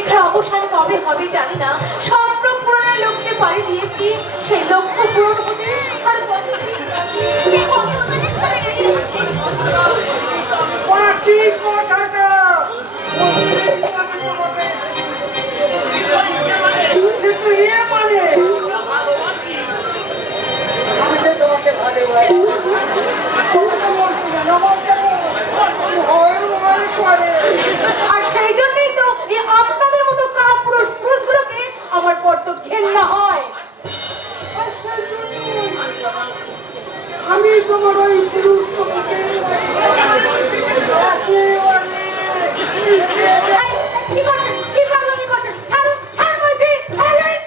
লেখার অবসান কবে হবে জানি না, স্বপ্ন পূরণের লক্ষ্যে পাড়ি দিয়েছি, সেই লক্ষ্য পূরণ হতে আর কতদিন বাকি। আর সেই জন্যই তো এই আপনাদের মতো কাপুরুষ পুরুষগুলোকে আমার বড্ড ঘেন্না হয়। আমি তোমার ওই পুরুষ কি করছেন? কি পাগলামি করছেন? ছাড়ুন, ছাড়ুন বলছি, ছাড়ুন।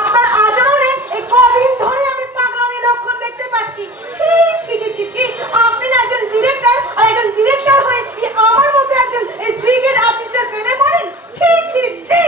আপনার আচরণে এই কদিন ধরে আমি পাগলামি লক্ষণ দেখতে পাচ্ছি। ছি ছি ছি ছি ছি, আপনি না একজন ডিরেক্টর, আর একজন ডিরেক্টর হয়ে এই আমার মতো একজন এই সিগারেট অ্যাসিস্ট্যান্ট প্রেমে পড়েন? ছি ছি ছি।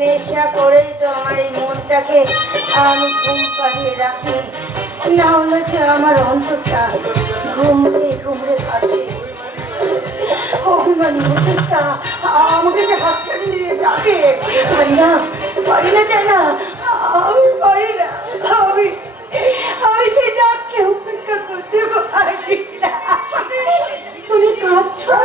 নেশা করেই তো আমার এই মনটাকে আমি ঘুম পাড়িয়ে রাখি, না হলে যে আমার অন্তরটা ঘুমড়ে ঘুমড়ে থাকে। অভিমানী অন্তরটা আমাকে যে হাত ছাড়ি দিয়ে ডাকে, পারি না চাই না, আমি পারি না, আমি সেই ডাককে উপেক্ষা করতে পারি না। তুমি কাঁদছো?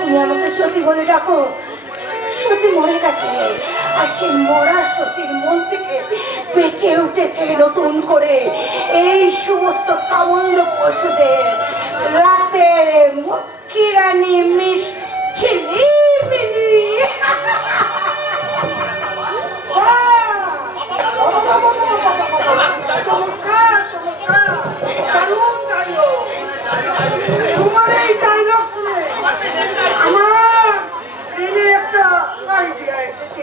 তুমি আমাকে সতী বলে ডাকো, সতী মরে গেছে, আর সেই মরা সতীর মন থেকে বেঁচে উঠেছে নতুন করে এই সমস্ত কামন্দ পশুদের রাতের মুক্তি রানী মিশ ঝিলিমিলি। তোমার এই ডায়লগ শুনে আমার একটা আইডিয়া এসেছে।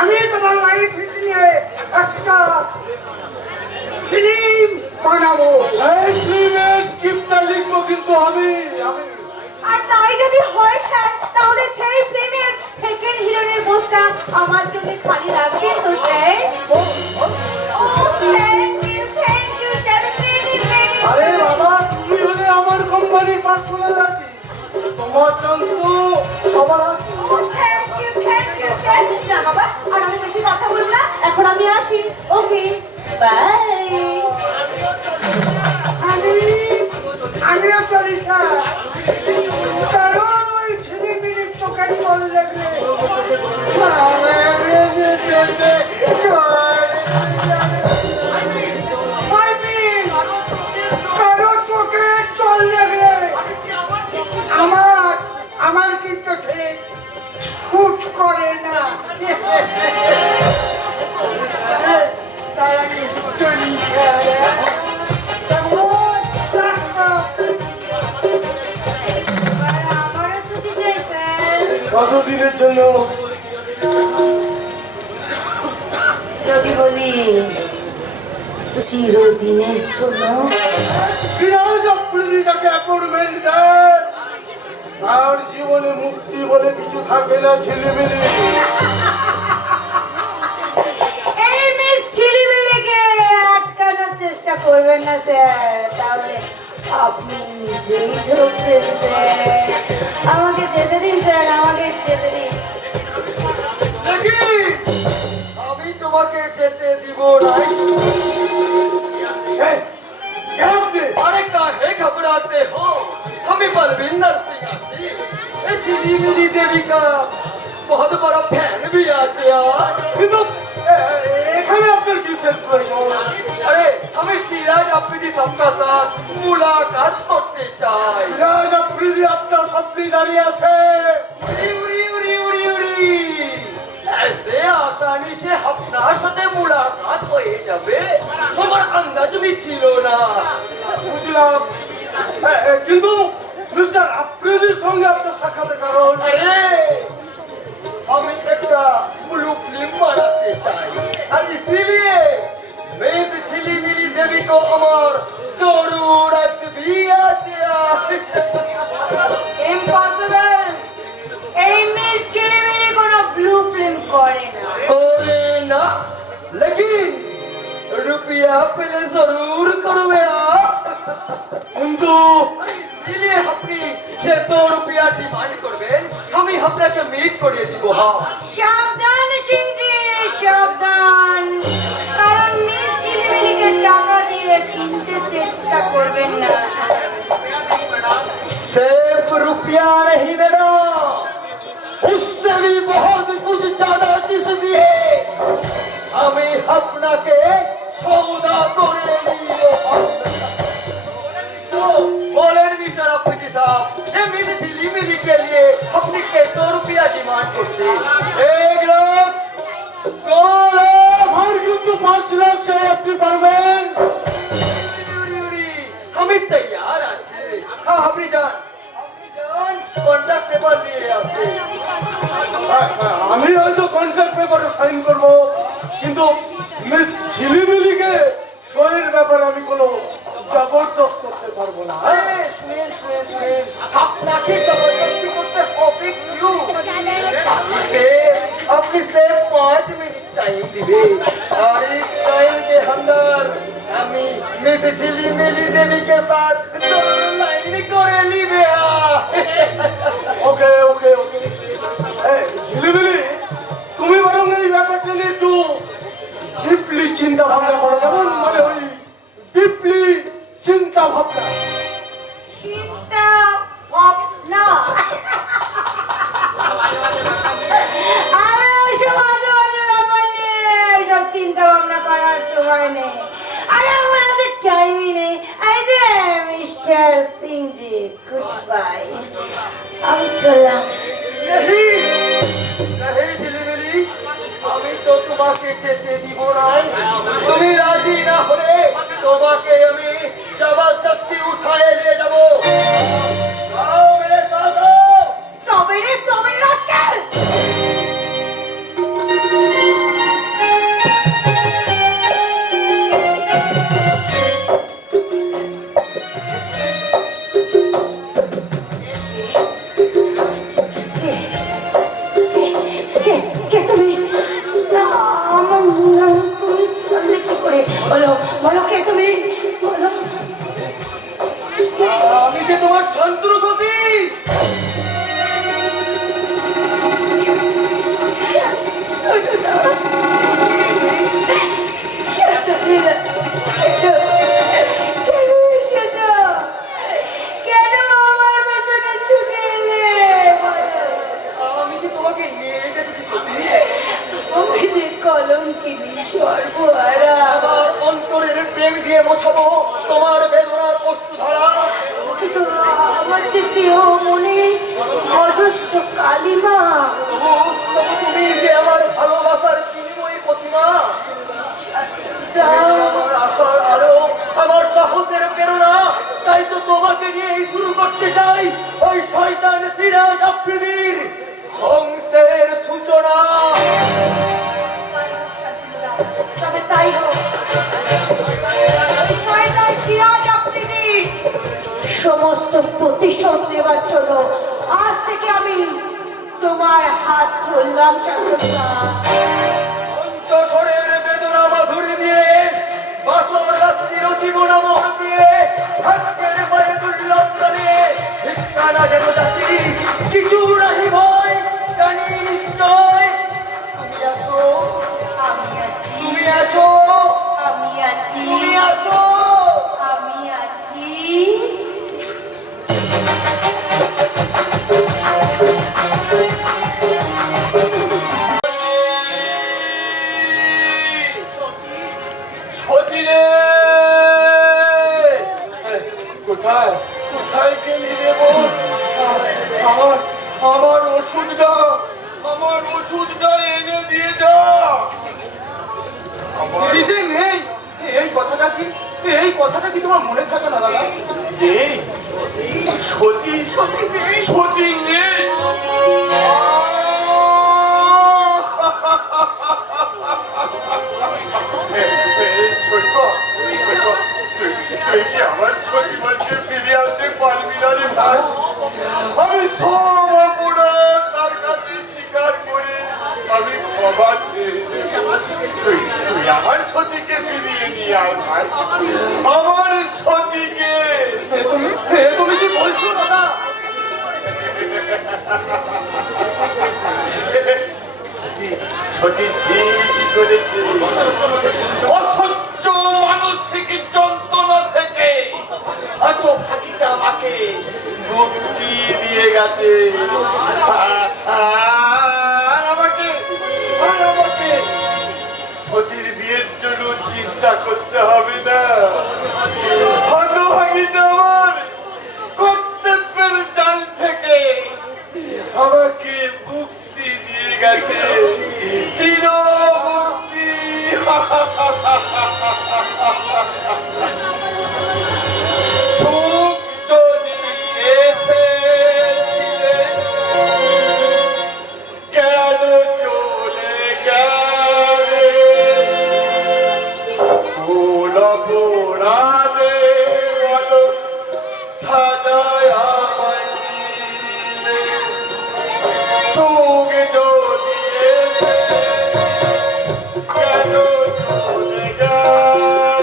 আমি তোমার লাইফ নিয়ে একটা ফিল্ম বানাবো। সেই ফিল্মের স্ক্রিপ্টটা লিখবো কিন্তু আমি। আর তাই যদি হয় স্যার, তাহলে সেই ফিল্মের সেকেন্ড হিরোইনের পোস্টটা আমার জন্য খালি রাখবেন তো স্যার? থ্যাংক ইউ স্যার, আরে বাবা, তুমি হলে আমার কোম্পানির পার্সোনাল আর্টিস্ট, তোমার চান্স সবার আছে। Thank you sir. না বাবা, আর আমি বেশি কথা বলবো না, এখন আমি আসি, ওকে বাই। আমিও চলি স্যার, কারণ ওই ঝিলিমিলির চোখে জল দেখলে কারো চোখে জল দেখলে আমার কিন্তু ঠিক শুট করে না। তাই আমি চলি আমারও ছুটি চাই স্যার। কতদিনের জন্য? যদি বলি চিরদিনের জন্য। বিরাজ আফ্রিদি যাকে অ্যাপয়েন্টমেন্ট দেয় তার জীবনে মুক্তি বলে কিছু থাকে না ছেলেমেলে। এই মিস ঝিলিমিলিকে আটকানোর চেষ্টা করবেন না স্যার, তাহলে আপনি নিজেই ঢুকবেন স্যার। আমাকে যেতে দিন স্যার, আমাকে যেতে দিন। আমি তোমাকে যেতে দিব না। এই, কে আপনি? अरे काहे घबराते हो? हम बलविंदर सिंह जी, ये झिलिमिली देवी का बहुत बड़ा फैन भी आज यार। কিন্তু এখানে আপনার কিসের প্রয়োজন? अरे हमें सिराज अफरीदी सबका साथ मुलाकात करते चाই। বিরাজ আফ্রিদি আপনার সামনে দাঁড়িয়ে আছে। उड़ी उड़ी उड़ी उड़ी उड़ी ऐसे आसानी से আপনার সাথে মুলাকাত হয়ে যাবে আমার আন্দাজ भी ছিল না। বুঝলাম, কিন্তু মিস্টার আফ্রিদির সঙ্গে আপনার সাক্ষাতের কারণ? अरे हम एक ब्लू फिल्म बनाते चाहिए और इसीलिए मैं इस झिलिमिली देवी को अमर जरूरत भी ইম্পসিবল। এই মিস ঝিলিমিলি কোনো ব্লু ফিল্ম করে না। करे ना लेकिन रुपया पहले जरूर करो কিন্তু इसीलिए अपनी যে তো রুপিয়া ডিমান্ড করবেন আমি আপনাকে মিট করিয়ে দিব। সাবধান সিংজি, সাবধান, কারণ মিস ঝিলিমিলিকে টাকা দিয়ে কিনতে চেষ্টা করবেন না। सिर्फ रुपया नहीं बेटा, उससे भी बहुत कुछ ज्यादा चीज दिए हमें अपना के सौदा करे लियो। तो बोले मिस्टर अफरीदी साहब, ये मेरी झिलिमिली के लिए अपनी कितना रुपया डिमांड करते? 1 लाख, 2 लाख। আমার কিন্তু 5 লাখ চাই, আপনি পারবেন? আমি তৈয়ার আছি। হ্যাঁ আপনি যান কন্ট্রাক্ট পেপার নিয়ে আসে। আমি হয়তো কন্ট্রাক্ট পেপারে সাইন করব, কিন্তু মিস ঝিলিমিলিকে সইয়ের ব্যাপারে আমি কোনো জবরদস্ত করতে পারবো না। শুনেন শুনেন শুনেন, আপনাকে জবরদস্তি করতে হবে কিউ? আপনি से 5 मिनट टाइम दिवे और इस टाइम के अंदर আমি मिस झिलिमिली देवी के साथ लाइन করে লিবে। ওকে ওকে ওকে। এই ঝিলিমিলি, তুমি বরং এই ব্যাপারটা নিয়ে একটু ডিপলি চিন্তা ভাবনা করো। কেমন মানে ওই ডিপলি চিন্তা ভাবনা? চিন্তা ভাবনা? আরে ওইসব আজে বাজে ব্যাপার নিয়ে এইসব চিন্তা ভাবনা করার সময় নেই। আরে আমার হাতে টাইমই নেই। এই যে মিস্টার সিংজি, গুড বাই, আমি চললাম। नहीं नहीं झिलिमिली, আমি তো তোমাকে যেতে দিব না। তুমি রাজি না হলে তোমাকে আমি জবরদস্তি উঠায়ে নিয়ে যাব। आओ मेरे साथ आओ। তবে রে, তবে রাস্কেল। কে তুমি? আমার নাম তুমি জানলে কি করে? বলো বলো, কে তুমি? বলো। আমি যে তোমার শত্রু সতী। সর্বহারা। আমার অন্তরের প্রেম দিয়ে মোছাবো তোমার বেদনার অশ্রুধারা। কিন্তু আমার যে দেহ মনে অজস্র কালিমা। তবু তবু তুমি যে আমার ভালোবাসার চিন্ময়ী প্রতিমা। তুমি আমার আশার আলো, আমার সাহসের প্রেরণা। তাই তো তোমাকে নিয়েই শুরু করতে চাই ওই শয়তান সিরাজ আফ্রিদির ধ্বংসের সূচনা। তবে তাই হোক। ওই শয়তান সিরাজ আফ্রিদির সমস্ত প্রতিশোধ নেবার জন্য আজ থেকে আমি তোমার হাত ধরলাম শান্তনুদা। পঞ্চস্বরের বেদনা মাধুরী দিয়ে বাসর রাত্রির জীবন মোহ দিয়ে ভাগ্যের পায়ে দুর্লভ প্রাণে ভিক্ষানা যেন যাচ্ছি কিছু নাহি ভয় জানি নিশ্চয় তুমি আছো, আমি আছি, তুমি আছো, আমি আছি, তুমি আছো। আমি আছি। সতী রে! কোথায় কোথায় গেলি রে বোন? আমার ওষুধটা এনে দিয়ে যা। দিদি যে নেই, এই কথাটা কি তোমার মনে থাকে না দাদা? এই সতী সতী নেই। এই সৈকত, তুই কি আমার সতী বলছে ফিরে আসতে পারবি না রে ভাই? আমি সব অপরাধ তার কাছে স্বীকার করে আমি ক্ষমা চেয়ে নেব। তুই আমার সতীকে ফিরিয়ে নিয়ে আয় ভাই, আমার সতীকে। তুমি কি বলছো দাদা? সতী ঠিকই করেছে। অসহ্য মানসিক যন্ত্রণা থেকে হতভাগিতা আমাকে মুক্তি দিয়ে গেছে। আর আমাকে সতীর বিয়ের জন্য চিন্তা করতে হবে না। হতভাগিতা আমার কর্তব্যের জাল থেকে আমাকে মুক্তি দিয়ে গেছে, চির মুক্তি। সুখ যদি এসেছিলে কেন চলে গেলে? ফুল পোড়াদে আলো সাজায় আমায় দিলে। সুখ যদি এসে কেন চলে গেলে?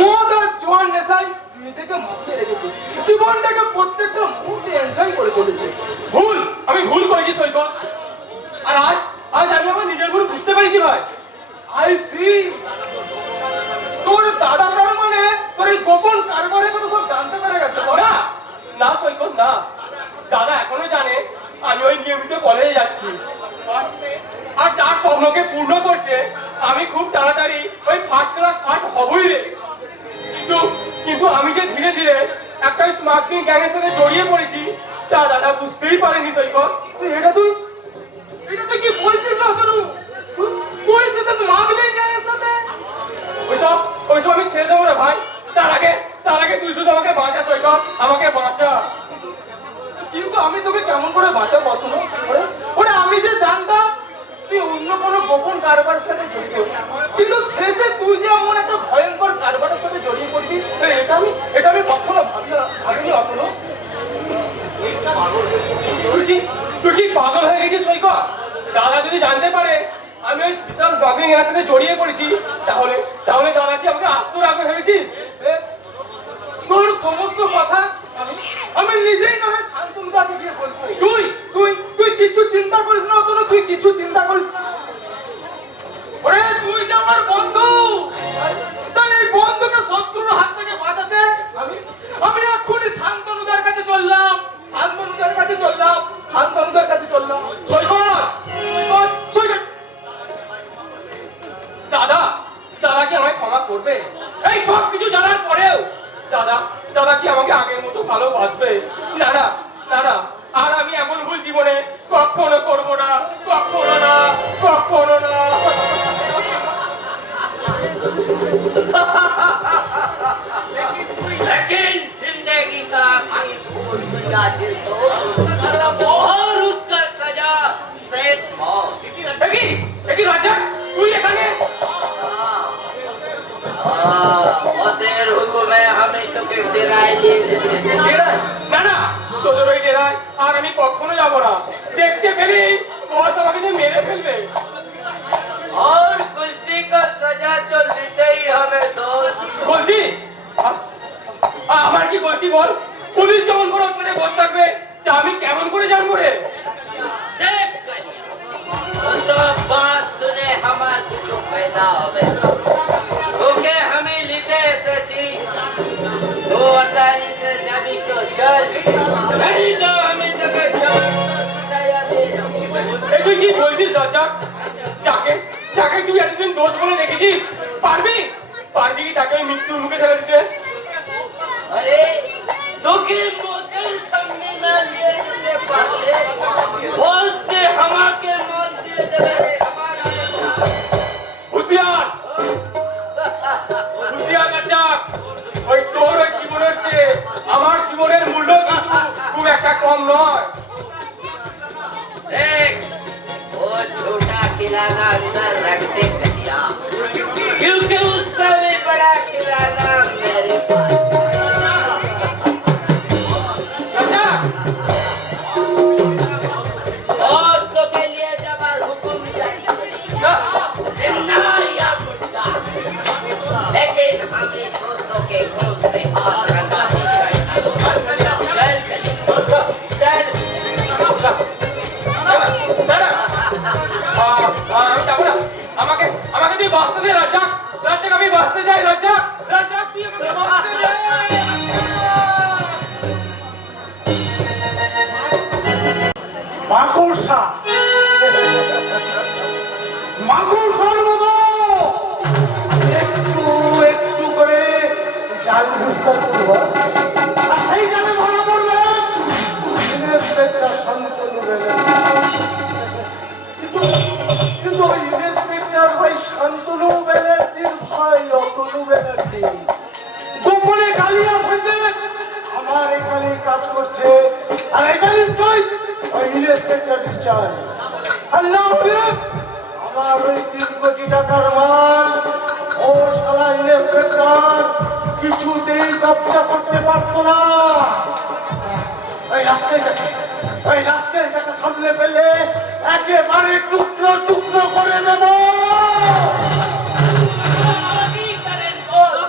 মদ আর জোয়ার নেশায় নিজেকে মাতিয়ে রেখেছিস, জীবনটাকে প্রত্যেকটা মুহূর্তে এনজয় করে চলেছিস। ভুল, আমি ভুল করেছি সৈকত। আর আজ আজ আমি আমার নিজের ভুল বুঝতে পেরেছি ভাই। আই সি, তোর দাদা তার মানে তোর এই গোপন কারবারের কথা সব জানতে পেরে গেছে। না না সৈকত না, দাদা এখনো জানে আমি ওই নিয়মিত কলেজে যাচ্ছি, আর তার স্বপ্নকে পূর্ণ করতে আমি খুব তাড়াতাড়ি ওই ফার্স্ট ক্লাস ফার্স্ট হবই রে। কিন্তু কিন্তু আমি যে ধীরে ধীরে একটা স্মাগলিং গ্যাংয়ের সাথে জড়িয়ে পড়েছি তা দাদা বুঝতেই পারেনি সৈকত। এটা তুই কি বলছিস না তনু? তুই স্মাগলিং গ্যাংয়ের সাথে? ওইসব আমি ছেড়ে দেবো না ভাই। তার আগে তুই শুধু আমাকে বাঁচা সৈকত, আমাকে বাঁচা। কিন্তু আমি তোকে কেমন করে বাঁচাবো তনু? ওরে আমি যে জানতাম তুই অন্য কোনো গোপন কারবারের সাথে জড়িত, কিন্তু শেষে তুই যে এমন একটা ভয়ঙ্কর কারবারের সাথে জড়িয়ে পড়বি এটা আমি কখনো ভাবিনি অতনু। তুই কি পাগল হয়ে গেছিস সৈকত? দাদা যদি জানতে পারে আমি ওই বিশাল স্মাগলিং এর সাথে জড়িয়ে পড়েছি তাহলে দাদা কি আমাকে আস্ত রাখবে ভেবেছিস? বেশ, তোর সমস্ত কথা আমি নিজেই না হয় শান্তনুদাকে গিয়ে বলবো। তুই কিছু চিন্তা করিস না অতনু, তুই কিছু চিন্তা করিস না। ওরে তুই যে আমার বন্ধু, তাই এই বন্ধুকে শত্রুর হাত থেকে বাঁচাতে আমি এক্ষুনি শান্তনুদার কাছে চললাম। দাদা কি আমায় ক্ষমা করবে? এই সব কিছু জানার পরেও দাদা কি আমাকে আগের মতো ভালোবাসবে? না না না না, আর আমি এমন ভুল জীবনে কখনো করবো না, কখনো না, কখনো না। लेकिन जिंदगी का आखिरी फूल दुनिया जिल तो और उसका सजा सेठ मौत। একই রাজ্জাক তুই এখানে? বসের হুকুমে আমি তোকে ডেরায় নিয়ে যেতে চাই। না না, তোদের ওই ডেরায় আর আমি কখনো যাবো না। দেখতে পেলেই বস আমাকে যে মেরে ফেলবে। और कुश्ती का सजा चलनी चाहिए हमें दोस्त। গলতি? আমার কি গলতি বল? পুলিশ যখন করে ওখানে বসে থাকবে তা আমি কেমন করে জানবো রে? देख वो तो बात सुने हमार कुछ पैदा होवे ओके हमें लेते सची तो आसानी से जमी तो चल नहीं तो हमें जगह चल दया दे। এই তুই কি বলছিস রাজ্জাক? যাকে তুই এতদিন দোষ বলে দেখেছিস পারবি কি তাকে ওই মৃত্যুর মুখে ঠেলে দিতে? अरे दुखी मोटर सामने ना लिए तुझे पाते बहुत से हमा के मान से दे हमारा হুঁশিয়ার রাজ্জাক, ওই তোর ওই জীবনের চেয়ে আমার জীবনের মূল্য কিন্তু খুব একটা কম নয়। देख वो छोटा खिलौना अंदर रखते कटिया क्योंकि उसका भी बड़ा खिलौना मेरे पास রাজ্জাক, और तो के लिए जब हुक्म जारी না, जिंदा या मुर्दा लेकिन हमें दोस्तों के खून से हाथ रंगा ही चाहिए। चल चल আমি যাবো না। আমাকে তুই বাঁচতে দে রাজ্জাক, আমি বাঁচতে যাই। রাজ্জাক তুই আমাকে বাঁচতে দে। মাকড়সা মাকড়সার মতো একটু একটু করে জাল বিস্তার করব, আর সেই জালে ধরা পড়বে ইন্সপেক্টর শান্তনু ব্যানার্জি। কিন্তু ওই ইন্সপেক্টর ভাই শান্তনু ব্যানার্জির ভাই অতনু ব্যানার্জি গোপনে কালিয়া সেজে আমার এখানে কাজ করছে, আর এটা নিশ্চয় ওই ইন্সপেক্টরের চাল। আল্লাহ আমার ওই 3 কোটি টাকার মাল ও শালা ইন্সপেক্টর কিছুতেই কবজা করতে পারতো না। ওই রাস্তাটাকে সামলে ফেলে একেবারে টুকরো টুকরো করে নেব। करें बोल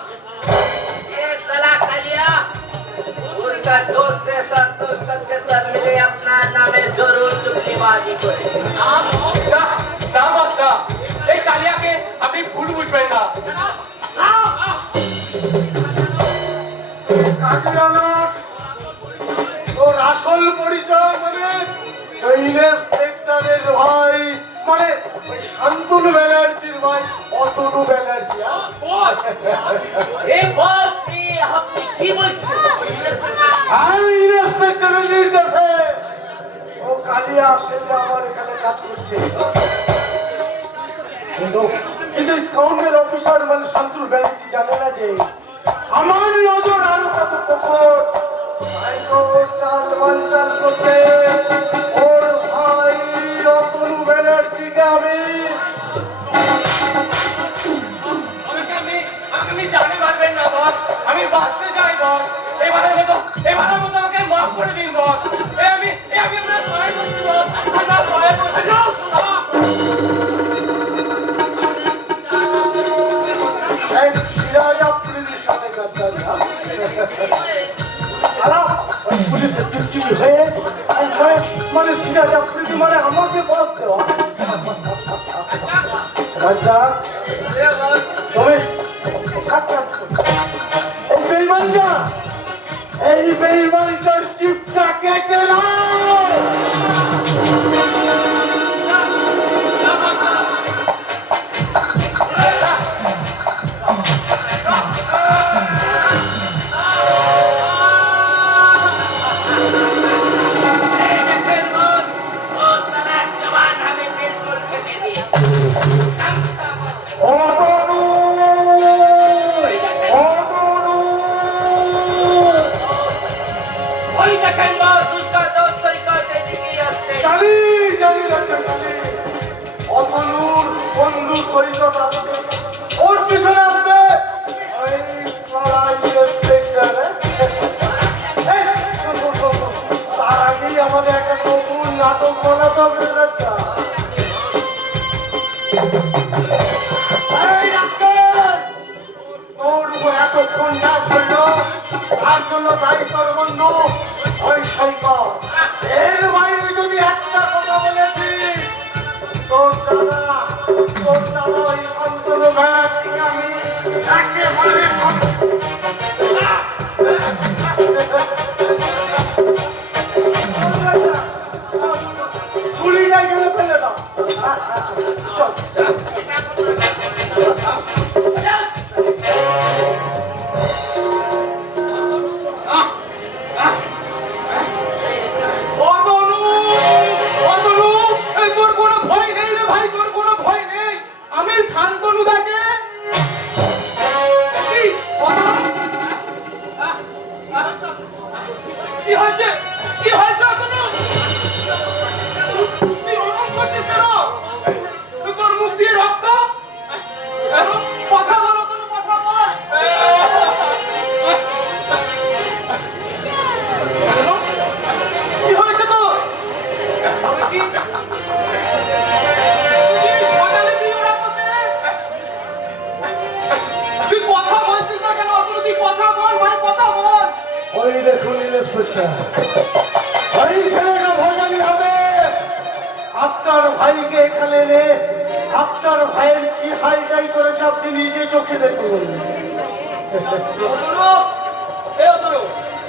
उसका दोस्त के साथ सौकत के साथ मिले अपना नामे जरूर चुगलीबाजी করেছে না না বস না, এই কালিয়াকে আপনি ভুল বুঝবেন না। কাকিরালস, তোর আসল পরিচয় মানে ওই ইন্সপেক্টরের ভাই, মানে ওই শান্তনু ব্যানার্জির ভাই অতনু ব্যানার্জি। এ বস আপনি কি বলছেন? আমি ইন্সপেক্টরের নির্দেশে ও কালিয়া সেজে আমার এখানে কাজ করছে। কিন্তু কিন্তু স্কাউন্ডের অফিসার মানে শান্তনু ব্যানার্জি জানে না যে আমার নজর আরো কত প্রখর। তাই তো ওর চাল বানচাল করতে ওর ভাই অতনু ব্যানার্জিকে আমি আপনি জানে পারবেন না বস, আমি বাঁচতে চাই বস। এবারের মতো আমাকে মাফ করে দিন বস। আমি আপনার সহায় করছি বস, আপনার সহায় করছি। এই সিরাজ আফ্রিদির সাথে গাদ্দারি, হ্যাঁ? সালা, ওই পুলিশের টুকটুকি হয়ে মানে সিরাজ আফ্রিদি মানে আমাকে বস দেওয়া। রাজ্জাক, তুমি এই বেইমানটা, এই বেইমানটার চিপটা কেটে নাও। অতনু! অতনু! ওই দেখেন বস उसका दोस्त সৈকত এদিকে আসছে। জানি জানি রাখতে জানি অতনুর বন্ধু সৈকত আসছে, ওর পিছনে আসবে ওই পাড়ার ইন্সপেক্টর। তার আগেই আমাদের একটা নতুন নাটক বানাতে হবে। রাজা, এই ডাক্তার, তোর উপর এতক্ষণ যা করলো তার জন্য দায়ী তোর বন্ধু ওই সৈকত। এর বাইরে যদি একটা কথা বলেছি তোর দাদা ওই শান্তনু ব্যানার্জিকে আমি একেবারে গুলি জায়গায় ফেলে দাও। চল। অতনু! অতনু! এই তোর কোনো ভয় নেই রে ভাই, তোর কোনো ভয় নেই। আমি শান্তনু দাকে কি? অতনু? কি হয়েছে? কি হয়েছে অতনু? তুই অমন করছিস কেন? তোর মুখ দিয়ে রক্ত? কথা বল অতনু, কথা বল। কি হয়েছে তোর? কি সকালে কি ওরা তোকে? তুই কথা বলছিস না কেন অতনু? তুই কথা বল ভাই, কথা বল। ওই দেখুন ইন্সপেক্টর, ওই ছেলেটা ভোজানি হবে। আপনার ভাইকে এখানে এনে আপনার ভাইয়ের কি হাইটাই করেছে আপনি নিজে চোখে দেখুন। অতনু, এই অতনু,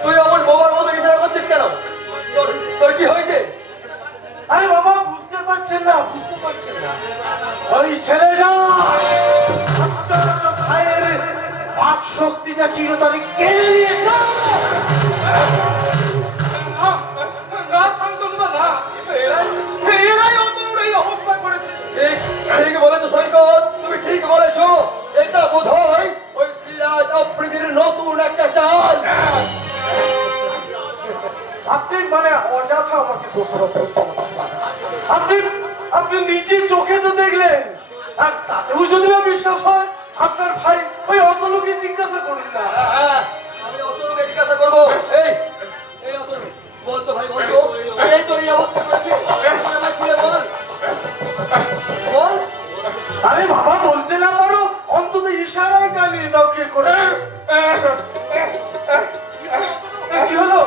তুই আমার বাবার মতো ইশারা করছিস কেন? তোর কি হয়েছে? আরে বাবা, বুঝতে পারছেন না, বুঝতে পারছেন না, ওই ছেলেটা আপনার ভাইয়ের বাক শক্তিটা চিরতরে কেড়ে নিয়েছে। না শান্তনু দা না, এরাই অতনুর এই অবস্থা করেছে। ঠিক ঠিক বলেছো সৈকত, তুমি ঠিক বলেছো। এটা বোধহয় ওই সিরাজ আফ্রিদির নতুন একটা চাল। আপনি মানে অযথা আমাকে দোষারোপ করছেন। আপনি আপনি নিজে চোখে তো দেখলেন, আর তাতেও যদি না বিশ্বাস হয় আপনার ভাই ওই অতনুকে জিজ্ঞাসা করুন না। হ্যাঁ, আমি অতনুকে জিজ্ঞাসা করবো। এই এই অতনু, বলতো ভাই, বলতো এই তোর এই অবস্থা করেছে? আমায় খুলে বল, বল। আরে বাবা, বলতে না পারো অন্তত ইশারায় জানিয়ে দাও কে করেছে। কি হলো?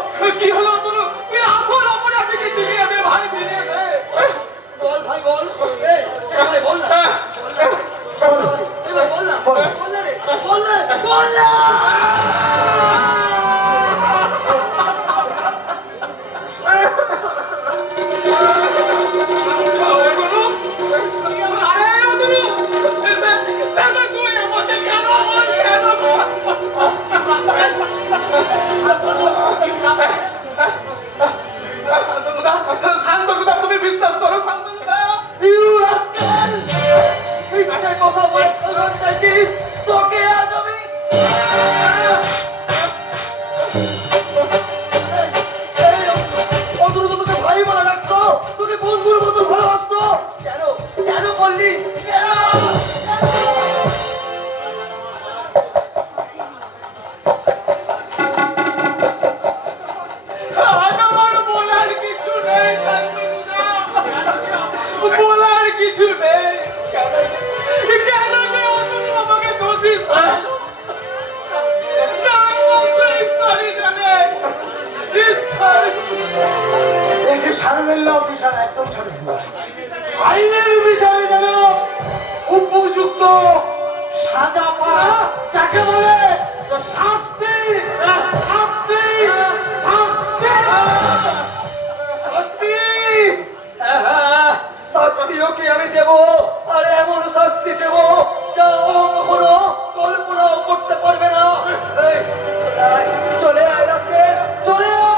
শান্তনুদা, তুমি বিশ্বাস করো শান্তনুদা। You rascal! মিথ্যে কথা বলে ফেলতে চাইছিস? তোকে আজ আমি অন্তত তোকে ভাই বলে রাখতো, তোকে বন্ধুর মতো ভালোবাসতো। কেন কেন বললি? কেন? আজ আমার বলার কিছু নেই শান্তনুদা, বলার কিছু নেই। কেন কেন যে অতনু আমাকে দোষী বানালো? তার মধ্যে ঈশ্বরই জানে, ঈশ্বর। একে ছাড়বেন না অফিসার, একদম ছাড়বেন না। আইনের বিচারে যেন উপযুক্ত সাজা পাওয়া যাকে বলে শাস্তি, শাস্তি, শাস্তি। শাস্তি! হ্যাঁ, শাস্তি ওকে আমি দেব, আর এমন শাস্তি দেব যা ও কখনো কল্পনাও করতে পারবে না। এই, চলে আয় রাস্কেল, চলে আয়!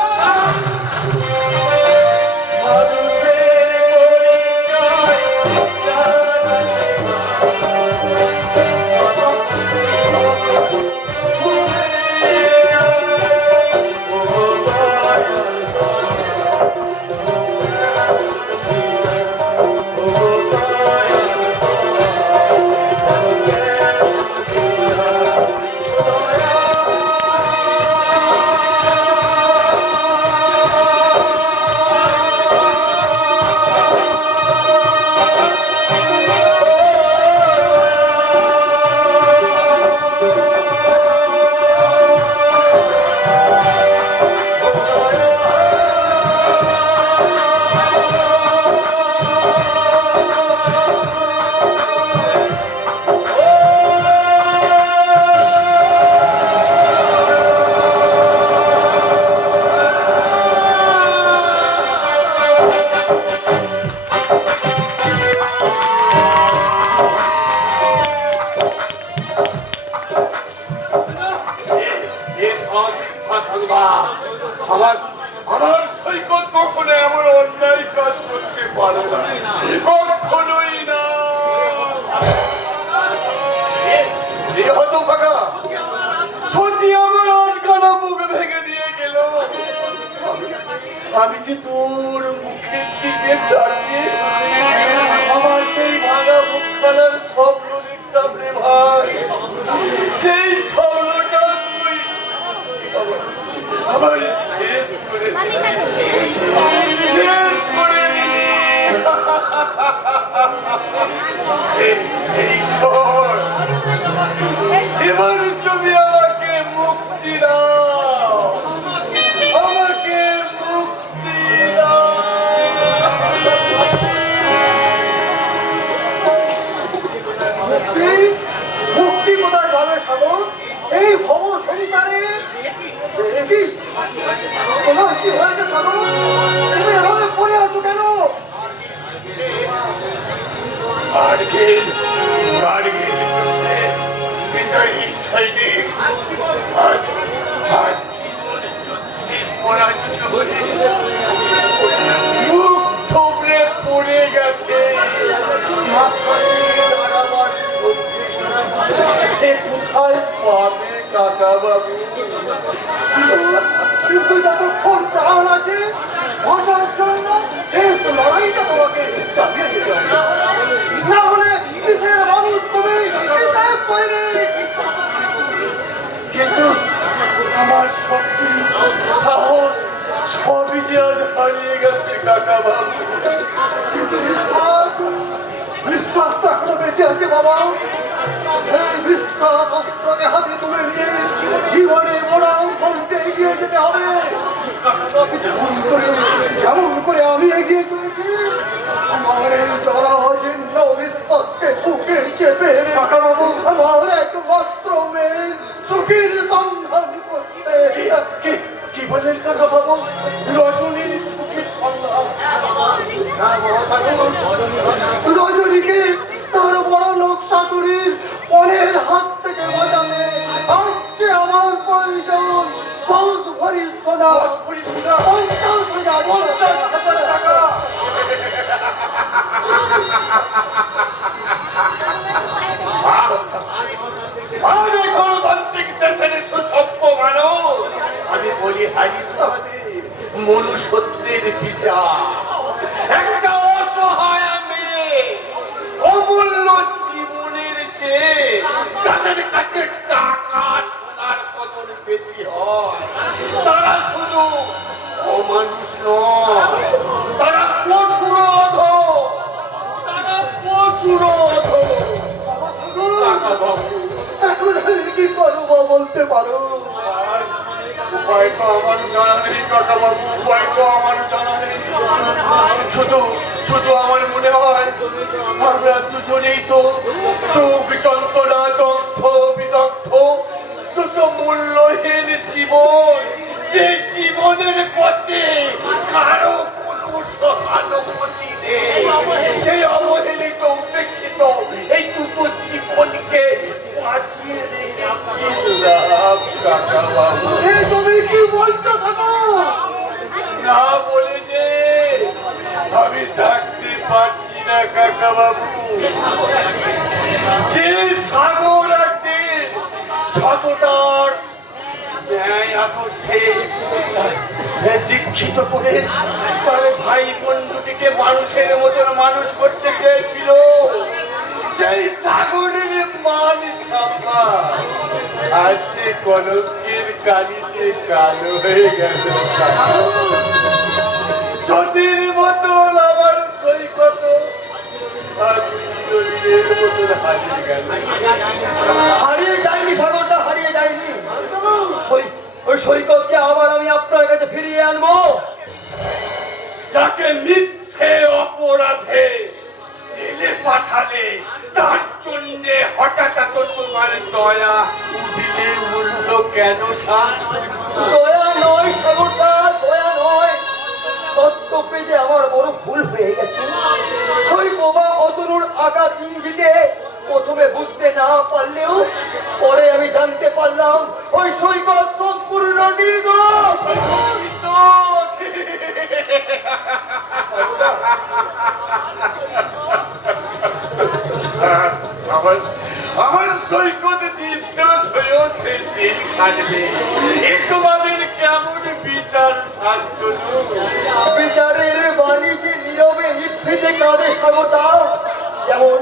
আমার আমার সৈকত কখনো এমন অন্যায় কাজ করতে পারে না, কখনোই না। এ হতভাগা সত্যি আমার আটকানা মুখ ভেঙে দিয়ে গেল। আমি যে তোর মুখের দিকে তাকিয়ে আমার সেই ভাঙা মুখখানার স্বপ্ন দেখতাম রে ভাই, সেই স্বপ্নটা তুই আমার শেষ করে দিলি, শেষ করে দিলি। ঈশ্বর, এবার তুমি আমাকে মুক্তি দাও, আমাকে মুক্তি দাও। মুক্তি? মুক্তি কোথায় পাবে সাগর? এই ভব সংসারে কি তোমার কি হয়েছে সাগর? তুমি এভাবে পড়ে আছো কেন? কার্গিল, কার্গিল যুদ্ধে বিজয়ী সৈনিক আজ আজ জীবন যুদ্ধে পরাজিত হয়ে মুখ থুবড়ে পড়ে গেছে। মাথা থেকে দাঁড়াবার সে কোথায় পাবে কাকা বাবু? কিন্তু যতক্ষণ প্রাণ আছে বাঁচার জন্য শেষ লড়াইটা তোমাকে চালিয়ে যেতে হবে, না হলে কিসের মানুষ তুমি, কিসের সৈনিক? কিন্তু আমার শক্তি, সাহস সবই যে আজ হারিয়ে গেছে কাকা বাবু। কিন্তু বিশ্বাস, বিশ্বাস তো এখনো বেঁচে আছে বাবা। এই বিশ্বাস অস্ত্রকে হাতে তুলে নিয়ে জীবনে মোড়াও ফ্রন্টে এগিয়ে যেতে হবে। যেমন করে আমি এগিয়ে চলেছি, আমার এই জরাজীর্ণ বিশ্বাসকে বুকে চেপে রেখে আমার একমাত্র মেয়ের সুখের সন্ধান করতে। কি বললেন কাকা বাবু? রজনীর সুখের সন্ধান? রজনীকে তার বড় লোক শাশুড়ির পণের হাত থেকে বাঁচাতে আসছে আমার প্রয়োজন 10 ভরি সোনা, 50,000 টাকা। আরে গণতান্ত্রিক দেশের সুসভ্য মানুষ, আমি বলি হারি তোমাদের মনুষ্যত্বের বিচার। একটা অসহায় মেয়ে অমূল্য জীবনের চেয়ে যাদের কাছে টাকা সোনার কদর বেশি হয়, তারা শুধু অমানুষ নয়, তারা পশুরোধ, তারা পশুরোধ। কাকা বাবু, এখন আমি কি করবো বলতে পারো? উপায় তো আমার জানা নেই কাকা বাবু, উপায় তো আমার জানা নেই। শুধু আমার মনে হয় আমরা দুজনেই তো চোখ যন্ত্রণা দগ্ধ বিদগ্ধ দুটো মূল্যহীন জীবন, যে জীবনের পথে কারো কোনো সহানুভূতি নেই, সেই অবহেলিত উপেক্ষিত এই দুটো জীবনকে বাঁচিয়ে রেখে কি লাভ কাকা বাবু? তুমি কি বলছো সাগর? না বলে যে আমি থাকতে পারছি না কাকা বাবু। যে সাগর একদিন শতটার ন্যায় আদর্শে দীক্ষিত করে তার ভাই বন্ধুটিকে মানুষের মতন মানুষ করতে চেয়েছিল, সেই সাগরের মান সম্মান আজ কলঙ্কের কালিতে কালো হয়ে গেল। সতীর মতন আমার সৈকত আজ চিরদিনের মতন হারিয়ে গেল। হারিয়ে যায়নি সাগরটা, হারিয়ে যায়নি। ওই সৈকতকে আবার আমি আপনার কাছে ফিরিয়ে আনবো। যাকে মিথ্যে অপরাধে জেলে পাঠালে তার জন্য হঠাৎ এত তোমার দয়া উদিলে মূল্য কেন? দয়া নয় সাগরটা, দয়া নয়। তত্ত্ব পেজে আমার বড় ভুল হয়ে গেছে। ওই বোবা অতনুর আকার ইঙ্গিতে প্রথমে বুঝতে না পারলেও পরে আমি জানতে পারলাম ওই সৈকত সম্পূর্ণ নির্দোষ। আমার সৈকত নির্দোষ হয়েও সে জেল খাটবে, এ তোমাদের কেমন বিচার শান্তনু? বিচারের বাণী যে নীরবে নিভৃতে কাঁদে সাগরটা, যেমন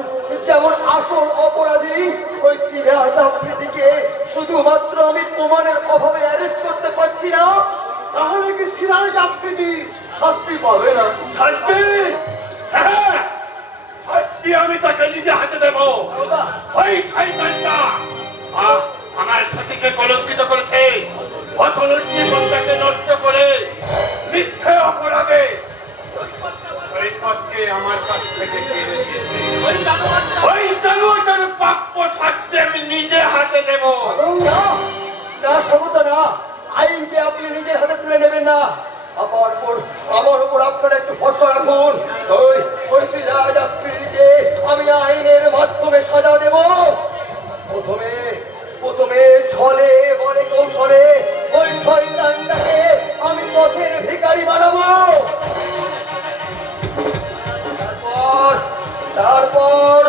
যেমন আসল অপরাধী ওই সিরাজ আফ্রিদিকে শুধুমাত্র আমি প্রমাণের অভাবে অ্যারেস্ট করতে পারছি না, তাহলে কি সিরাজ আফ্রিদি শাস্তি পাবে না? শাস্তি? হ্যাঁ, শাস্তি আমি তাকে নিজে হাতে দেব। ওই শয়তানটা আমার সতীকে কলঙ্কিত করেছে, অতনুর জীবনটাকে নষ্ট করে মিথ্যে অপরাধে সৈকতকে আমার কাছ থেকে কেড়ে নিয়েছে। ওই জানোয়ারটার প্রাপ্য শাস্তি আমি নিজে হাতে দেব। না না সাগরটা না, আইনকে আপনি নিজের হাতে তুলে নেবেন না। আমার উপর আপনারা একটু ভরসা রাখুন। ওই সিরাজ আফ্রিদিকে আমি আইনের মাধ্যমে সাজা দেব। প্রথমে ছলে বলে কৌশলে ওই শয়তানটাকে আমি পথের ভিখারি বানাবো। তারপর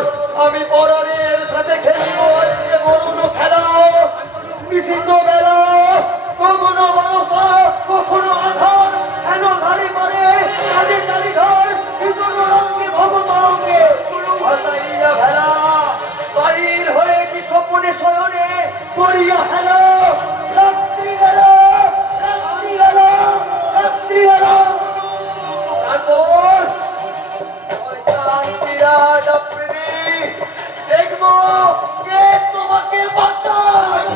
আমি পরাণের সাথে খেলবো আজকে মরণ খেলা, নিষিদ্ধ বেলা, কখনো মানুষা কখনো আধার, হেন ধারি পারে কাজে চারিধার, ভীষণ রঙ্গে ভবতরঙ্গে ভাসাইয়া ভেলা, বাড়ির হয়েছি স্বপ্নে শয়নে করিয়া হেলা, রাত্রি বেলা, রাত্রি বেলা, রাত্রি বেলা। তারপর সিরাজ আফ্রিদি দেখবো কে তোমাকে বাঁচায়।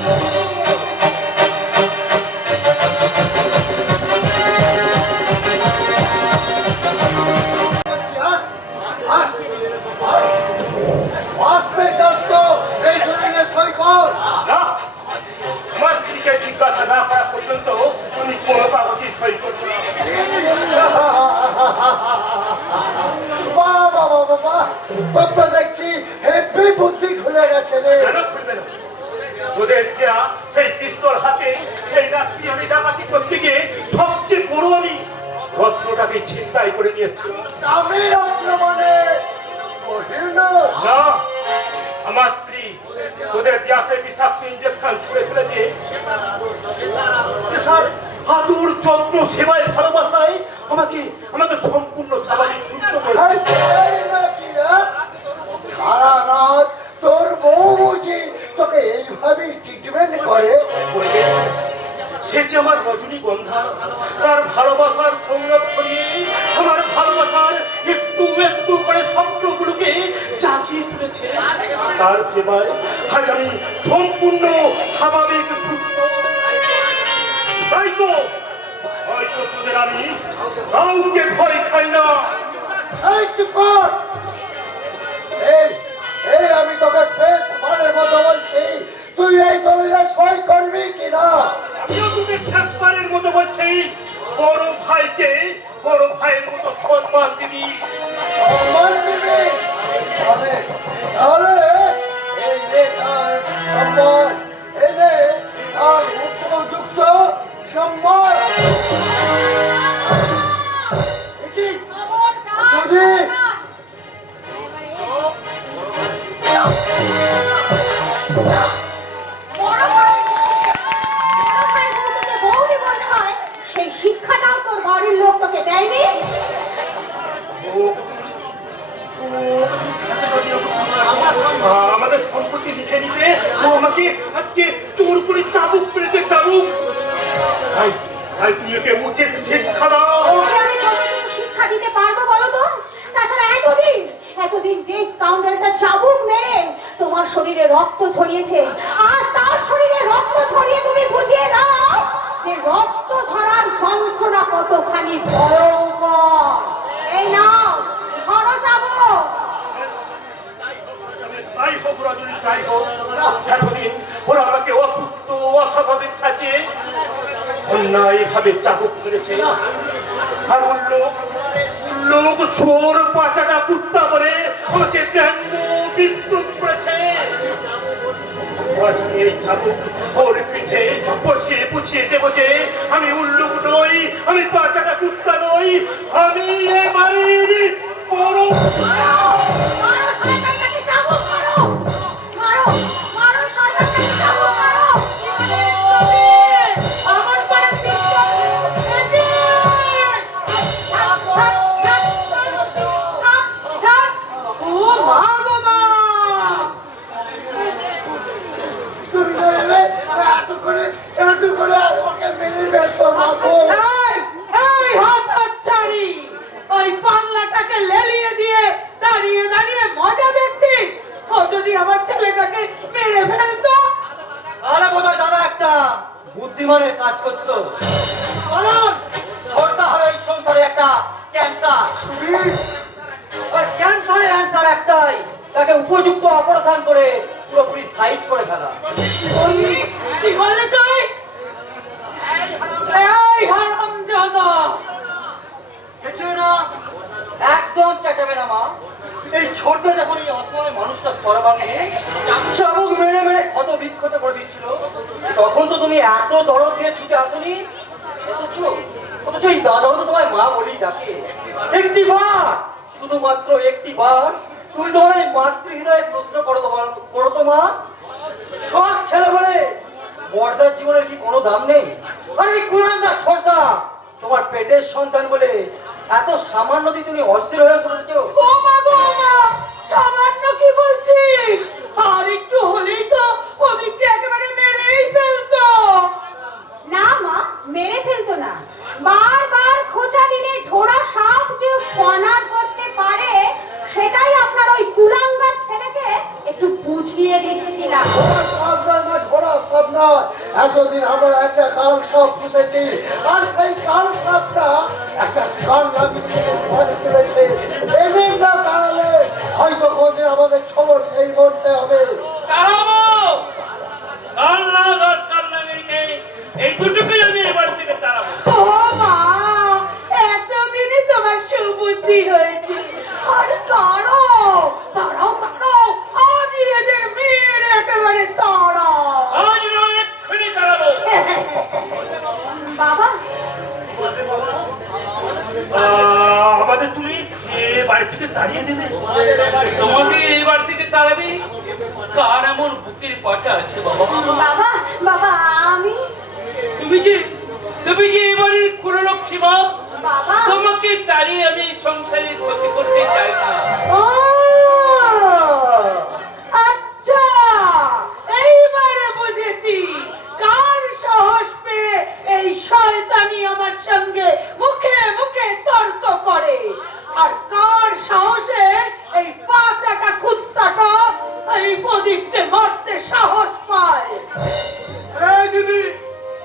আসতে তোর তো দেখছি হেব্বি বুদ্ধি খুলে গেছে রে। কেন খুলবে না? ওদের যা সেই পিস্তল হাতে সেই রাত্রি আমি ডাকাতি করতে গিয়ে সবচেয়ে বড় আমি রত্নটাকে ছিনতাই করে নিয়েছিলাম। দামি রত্ন মানে বহির্ণ। না, আমার স্ত্রী ওদের গ্যাসে বিষাক্ত ইঞ্জেকশন ছুঁড়ে ফেলে দিয়ে স্যার আদুর যত্ন সেবায় ভালোবাসায় আমাকে আমাকে সম্পূর্ণ স্বাভাবিক সুস্থ করে আরে তাই নাকি রে? সারা রাত তোর বউ বুঝি তোকে এইভাবেই ট্রিটমেন্ট করে। বলবে, সে যে আমার রজনীগন্ধা, তার ভালোবাসার সৌরভ ছড়িয়ে আমার ভালোবাসার একটু একটু করে স্বপ্নগুলোকে জাগিয়ে তুলেছে। তার সেবায় আজ আমি সম্পূর্ণ স্বাভাবিক সুস্থ। তাই তো হয়তো তোদের আমি কাউকে ভয় খাই না। এই চুপ কর। এই এই আমি তোকে শেষ বারের মতো বলছি, তুই এই দলিলে সই করবি কিনা? আমিও তোকে শেষবারের মতো বলছি, বড় ভাইকে বড় ভাইয়ের মতো সম্মান দিবি। সম্মান দিবি? তাহলে তাহলে এই নে তার সম্মান, এই নে তার উপযুক্ত সম্মান। কি? যদি সেই শিক্ষাটাও তোর বাড়ির লোক তোকে দেয়নি। আমাদের সম্পত্তি লিখে নিতে ও আমাকে আজকে জোর করে চাবুক পেরেছে, চাবুক। ভাই ভাই তুমি ওকে উচিত শিক্ষা দাও। ওকে আমি কতটুকু শিক্ষা দিতে পারবো বলো তো? তাছাড়া এতদিন যে স্কাউন্ডারটা চাবুক মেরে তোমার শরীরে রক্ত ছড়িয়েছে, আজ তার শরীরে রক্ত ছড়িয়ে তুমি বুঝিয়ে দাও যে রক্ত ঝরার যন্ত্রণা কতখানি ভয়ঙ্কর। এই নাও ধরো চাবুক। তাই হোক রজনী, তাই হোক। এতদিন ওরা আমাকে অসুস্থ অস্বাভাবিক সাজিয়ে অন্যায় ভাবে চাবুক মেরেছে। আর লোক সোর পাচাটা কুত্তা বলে আমাকে ব্যঙ্গ বিদ্রুপ করেছে। আজ আমি এই চাবুক ওর পিঠে বসিয়ে বুঝিয়ে দেবো যে আমি উল্লুক নই, আমি পাচাটা কুত্তা নই, আমি এ বাড়ির বড়। মারো শয়তানটাকে চাবুক মারো। মারো শয়তানটাকে চাবুক মারো। আমার পাড়া শিষ্য ও মা গো মা। তুমি নইলে এত করে আমাকে মেরে ব্যস্ত মাগো। এই হতচ্ছাড়ি, ওই বাংলাটাকে লেলিয়ে দিয়ে দাঁড়িয়ে দাঁড়িয়ে মজা দেখছিস? ও যদি আমার ছেলেটাকে মেরে ফেলতো? আরে বোধহয় দাদা একটা বুদ্ধিমানের কাজ করতো। বলুন, ছোটটা হলো এই সংসারে একটা ক্যান্সার। আর ক্যান্সারের অ্যান্সার একটাই, তাকে উপযুক্ত অপারেশন করে পুরোপুরি সাইজ করে ফেলা। কি বললি তুই? এই হারামজাদা! চেঁচিয়ে না, একদম চেঁচাবে না মা। এই ছোট যখন এই অসহায় মানুষটা সর্বাঙ্গে চাবুক মেরে মেরে ক্ষত বিক্ষত করে দিচ্ছিল, তখন তো তুমি এত দরদ দিয়ে ছুটে আসনি। অথচ এই দাদাও তো তোমায় মা বলেই ডাকে। একটি বার, শুধুমাত্র একটি বার তুমি তোমার এই মাতৃ হৃদয়ে প্রশ্ন করো তো মা, সৎ ছেলে বলে বড়দার জীবনের কি কোনো দাম নেই? আর এই কুলাঙ্গার ছোটদা তোমার পেটের সন্তান বলে এত সামান্য দিয়ে তুমি অস্থির হয়ে পড়েছো। ও মা গো মা, সামান্য কি বলছিস? আর একটু হলেই তো ওদিককে একেবারে মেরেই ফেলতো। না মা, মেরে ফেলতো না। বারবার খোঁচা দিলে ঢোড়া সাপ যে ফনা ধরতে পারে সেটাই আপনার ওই কুলাঙ্গার ছেলেকে একটু বুঝিয়ে দিচ্ছিলাম। এতদিন আমরা একটা কাল সাপ পুষেছি, আর সেই কাল সাপটা একটা কান লাগিয়েছে। এদিন না দাঁড়ালে হয়তো কোনদিন আমাদের ছবল খেয়ে মরতে হবে। এই দুটোকেই আমি এবার থেকে তাড়াবো। ও মা, এতদিনই তোমার সুবুদ্ধি হয়েছে। আর কারণ তাড়িয়ে দেবে? তোমাকে এবার থেকে তাড়াবে? কার এমন বুকের পাটা আছে বাবা? বাবা বাবা আমি তুমি যে এবারের কুললক্ষ্মী মা, বাবা তোমাকে তাড়িয়ে আমি সংসারের ক্ষতি করতে চাই না। ও আচ্ছা, এইবারে বুঝেছি কার সাহস পেয়ে এই শয়তানি আমার সঙ্গে মুখে মুখে তর্ক করে, আর কার সাহসে এই পাঁচাটা কুত্তাটা এই প্রদীপকে মারতে সাহস পায়। এই দিদি,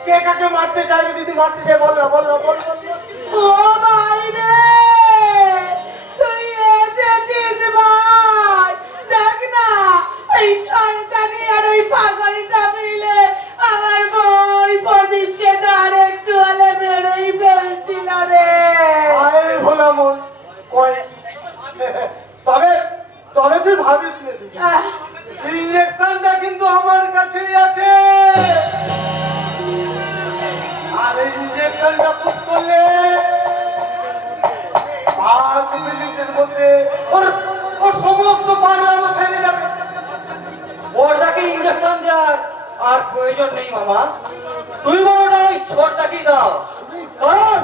কে কাকে মারতে চাইবে? দিদি মারতে চাই, বল না, বল না, বল বল, বল। ও ভাই রে, তুই এসেছিস ভাই, দেখ না এই শয়তানি আর ওই পাগলটা মিলে আমার বই প্রদীপকে তো আর একটু হলে মেরেই ফেলছিল রে। আয় ভোলা মন, কয় তবে তবে তুই ভাবিস না দিদি, আহ, ইঞ্জেকশনটা কিন্তু আমার কাছেই আছে। আর এই ইঞ্জেকশনটা পুশ করলে 5 মিনিটের মধ্যে ওর ওর সমস্ত পাগলামো সেরে যাবে। বড়দাকে ইঞ্জেকশন দেওয়ার আর প্রয়োজন নেই মামা, তুই বড়টাই ছোটটাকেই দাও, কারণ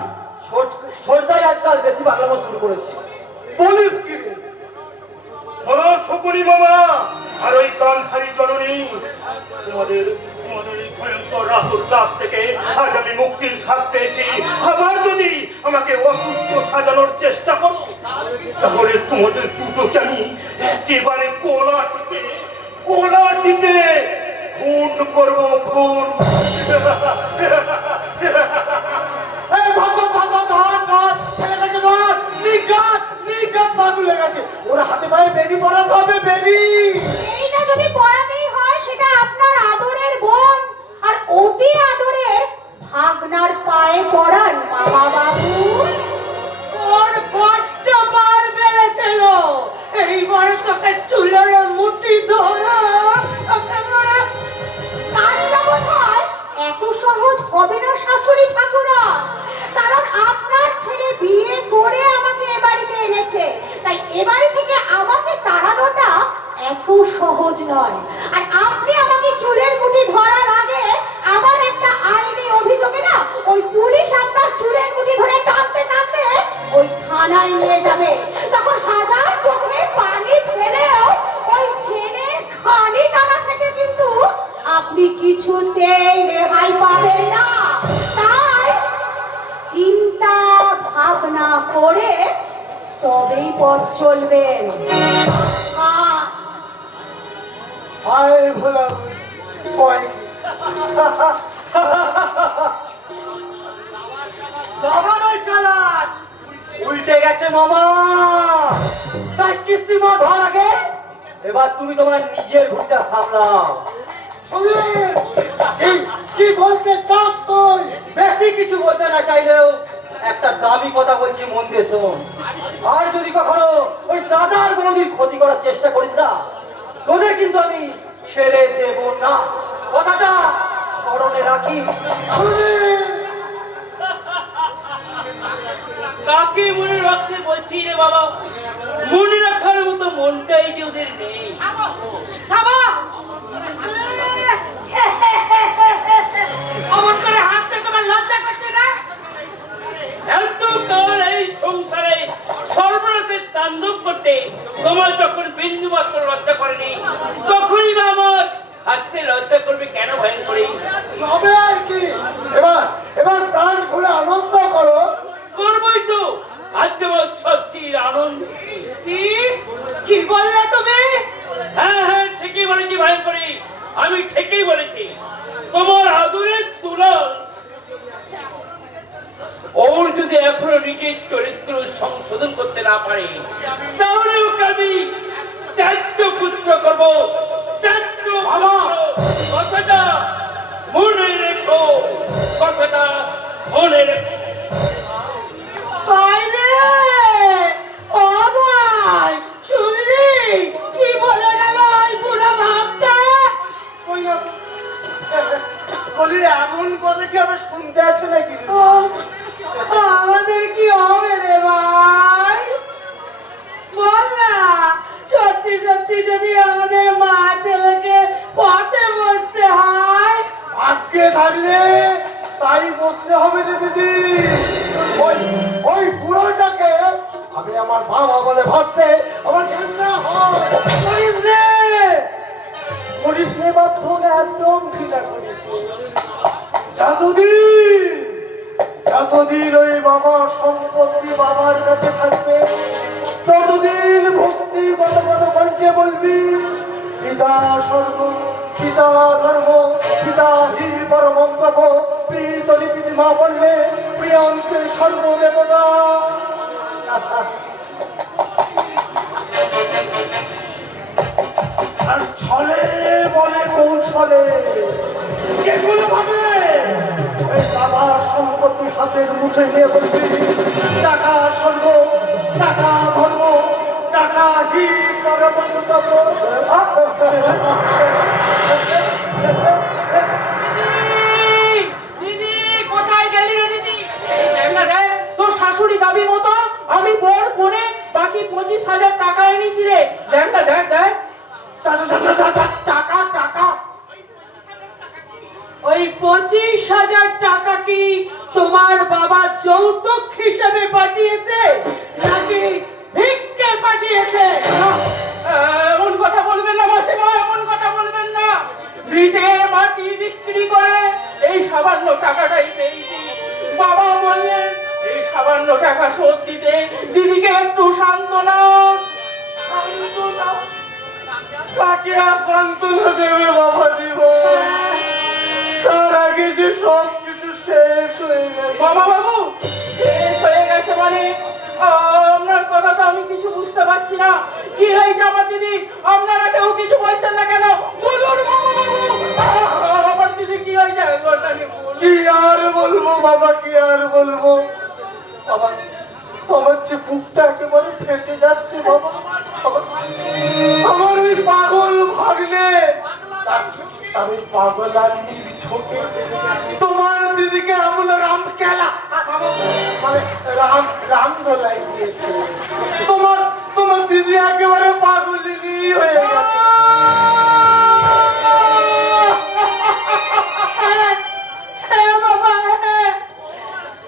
ছোটটাই আজকাল বেশি পাগলামো শুরু করেছে। পুলিশ কি রে? শোনো শকুনি মামা আর ওই কান্ধারী জননী, তোমাদের এই ভয়ঙ্কর রাহুর দাস থেকে আজ আমি মুক্তির স্বাদ পেয়েছি। আবার যদি আমাকে অসুস্থ সাজানোর চেষ্টা করো, তাহলে তোমাদের দুটোকে আমি একেবারে কোলা টিপে খুন করবো, খুন। এই ধর ধর ধর ধর ধর ধর, ছেলেটাকে ধর, নিগাত নিগাত পাগল হয়ে গেছে, ওর হাতে পায়ে বেরি পরাতে হবে, বেরি। এইটা যদি পড়াতেই হয় সেটা আপনার আদরের বোন আর অতি আদরের ভাগনার পায়ে পড়ান মামা বাবু। ওর বড্ড বার বেড়েছিল, এইবারে তোকে চুলের মুঠি ধরো একেবারে। কাজটা বোধহয় এত সহজ হবে না শাশুড়ি ঠাকুরা, কারণ আপনার ছেলে বিয়ে করে আমাকে এ বাড়িতে এনেছে, তাই এ বাড়ি থেকে আমাকে তাড়ানোটা এত সহজ নয়। আর আপনি আমাকে চুলের মুঠি ধরার আগে আমার একটা আইনি অভিযোগে না ওই পুলিশ আপনার চুলের মুঠি ধরে টানতে টানতে ওই থানায় নিয়ে যাবে, তখন হাজার চোখের পানি ফেলেও ওই ছেলের খানি টানা থেকে কিন্তু আপনি কিছুতেই রেহাই পাবেন না। তাই চিন্তা ভাবনা করে তবেই পথ চলবেন। আয় ভোলা কয় কি? বাবার ওই চালাচ উল্টে গেছে মামা, তাই কিস্তি মা ধর আগে, এবার তুমি তোমার নিজের ভুলটা সামলাও। কি বলতে চাস তুই? বেশি কিছু বলতে না চাইলেও একটা দামি কথা বলছি, মন দিয়ে শোন। আর যদি কখনো ওই দাদার বৌদির ক্ষতি করার চেষ্টা করিস না, তোদের কিন্তু আমি ছেড়ে দেব না, কথাটা স্মরণে রাখি। কাকে মনে রাখতে বলছি রে বাবা? মনে রাখার মতো মনটাই যে ওদের নেই। থামো, অমন করে হাসতে তোমার লজ্জা করছে না? এত কাল এই সংসারে সর্বনাশের তাণ্ডব করতে তোমার যখন বিন্দু মাত্র লজ্জা করেনি, তখনই বা আমার হাসতে লজ্জা করবে কেন ভয়ঙ্কর করে? তবে আর কি, এবার প্রাণ খুলে আনন্দ করো। করবোই তো, আজ যেমন সত্যির আনন্দ। কি বললে তুমি? হ্যাঁ হ্যাঁ, ঠিকই বলেছি ভয়ঙ্করী, আমি ঠিকই বলেছি। তোমার আদরের দুলাল ওর যদি এখনো নিজের চরিত্র সংশোধন করতে না পারে, তাহলে ওকে আমি ত্যায্য পুত্র করবো, ত্যায্য পুত্র। কথাটা মনে রেখো, কথাটা মনে রেখো। বাইরে ও ভাই, শুনলি কি বলে গেল ওই বুড়া ভাবটা? ওই না তো। বলি এমন কথা কি আবার শুনতে আছে নাকি রে? আমাদের কি হবে রে ভাই, বল ঝুঁকে থাকলে তাই বসতে হবে রে দিদি। ওই ওই বুড়োটাকে আমি আমার বাবা বলে ভাবতে আমার ঘৃণা হয়। করিস রে, করিস রে বাধ্য, একদম ঘৃণা করিস রে। যতদিন ওই বাবার সম্পত্তি বাবার কাছে থাকবে ততদিন ভক্তি কত কত কণ্ঠে বলবি পিতা স্বর্গ, পিতা ধর্ম, পিতা হি পরমন্তব্য, পিতরি পিতিমা বললে প্রিয়ন্তে সর্বদেবতা। আর ছলে বলে কৌশলে যেগুলো ভাবে ওই বাবার সম্পত্তি হাতের মুঠে নিয়ে বলবি টাকা স্বর্গ, টাকা ধর্ম, টাকা হি পরমন্তব্য। দিদি কোথায় গেলি রে দিদি? এই দেখ না দেখ, তোর শাশুড়ি দাবি মতো আমি বর ফোনে বাকি 25,000 টাকা এনেছি রে। দেখ না দেখ দেখ। টাকা টাকা ওই 25,000 টাকা কি তোমার বাবা যৌতুক হিসেবে পাঠিয়েছে নাকি ভিক্ষে পাঠিয়েছে? এমন কথা বলবেন না মাসিমা, এমন কথা বলবেন না। ভিটে মাটি বিক্রি করে এই সামান্য টাকাটাই পেয়েছি। বাবা বললেন এই সামান্য টাকা শোধ দিতে দিদিকে একটু সান্ত্বনা। কাকে আর সান্ত্বনা দেবে বাবা জীবন? তার আগে যে সব কিছু শেষ হয়ে গেল। বাবা বাবু শেষ হয়ে গেছে মানে? আপনার কথা তো আমি কিছু বুঝতে পারছি না। কি হয়েছে আমার দিদি? আপনারা কেউ কিছু বলছেন না কেন? বলুন বাবা বাবু, আমার দিদি কি হয়েছে? কি আর বলবো বাবা, কি আর বলবো বাবা? আমার যে বুকটা একেবারে ফেটে যাচ্ছে বাবা। আমার ওই পাগল ভাগ্নে, আমি পাগল আর নির্ঝোঁকে তোমার দিদিকে এমন রাম খেলা মানে রাম দোলাই দিয়েছে। তোমার দিদি একেবারে পাগলিনী হয়ে গেছে। হ্যাঁ বাবা, হ্যাঁ,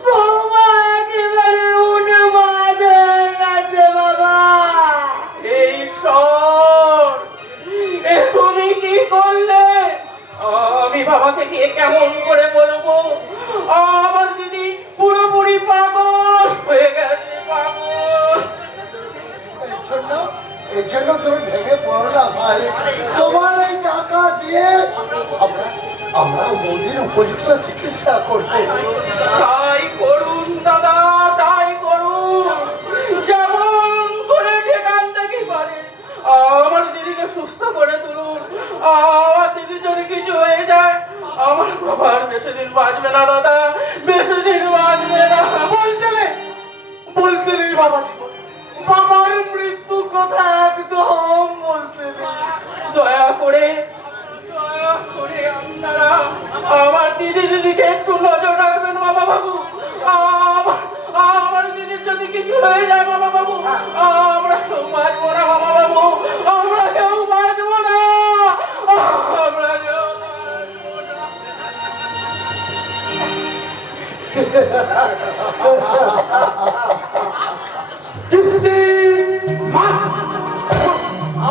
বৌমা একেবারে উন্মাদ হয়ে গেছে বাবা। এই ঈশ্বর, এ তুমি কি করলে? আমি বাবাকে গিয়ে কেমন করে বলবো আমার দিদি পুরোপুরি পাগল হয়ে গেছে, পাগল। এর জন্য তুমি ভেঙে পড়ো না ভাই। তোমার এই টাকা দিয়ে আমরা মোদির উপযুক্ত চিকিৎসা করবো। তাই করুন দাদা, তাই করুন। যেমন করে যেখান থেকে পারেন আমার দিদিকে সুস্থ করে তুলুন। আমার দিদি যদি কিছু হয়ে যায় আমার বাবার বেশি দিন বাঁচবে না দাদা, বেশি দিন বাঁচবে না। বলতে নেই বাবা জীবন, বাবার মৃত্যু কথা একদম বলতে নেই। দয়া করে আপনারা আমার দিদিকে একটু নজর রাখবেন বাবা বাবু। আমার দিদির যদি কিছু হয়ে যায় বাবা বাবু, আমরা কেউ বাঁচবো না বাবা বাবু, আমরা কেউ বাঁচবো না, আমরা কেউ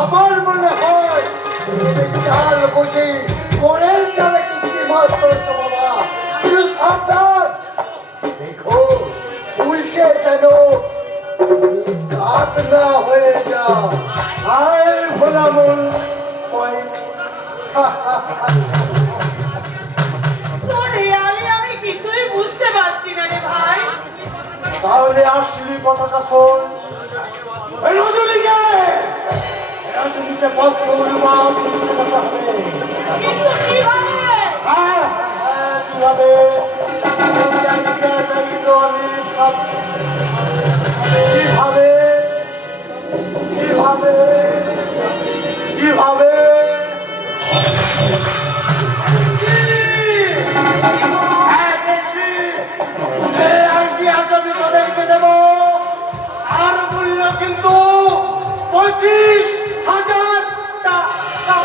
আমার মনে হয় চাল বুঝি পরের চালে কিস্তি মাছ করেছো বাবা। কিন্তু সাবধান, দেখো উল্টে যেন কাত না হয়ে যা। আয় ভোলামন পয়েন্ট। তোর হেয়ালি আমি কিছুই বুঝতে পারছি না রে ভাই। তাহলে আসলি কথাটা শোন। এই রজনীকে বদ্ধ অনুমান করতে হবে। কিন্তু কিভাবে? কিভাবে আমি ভাবছি। কিভাবে কিভাবে কিভাবে আমি তোদেরকে দেবো। আর মূল্য কিন্তু 25,000 টাকা।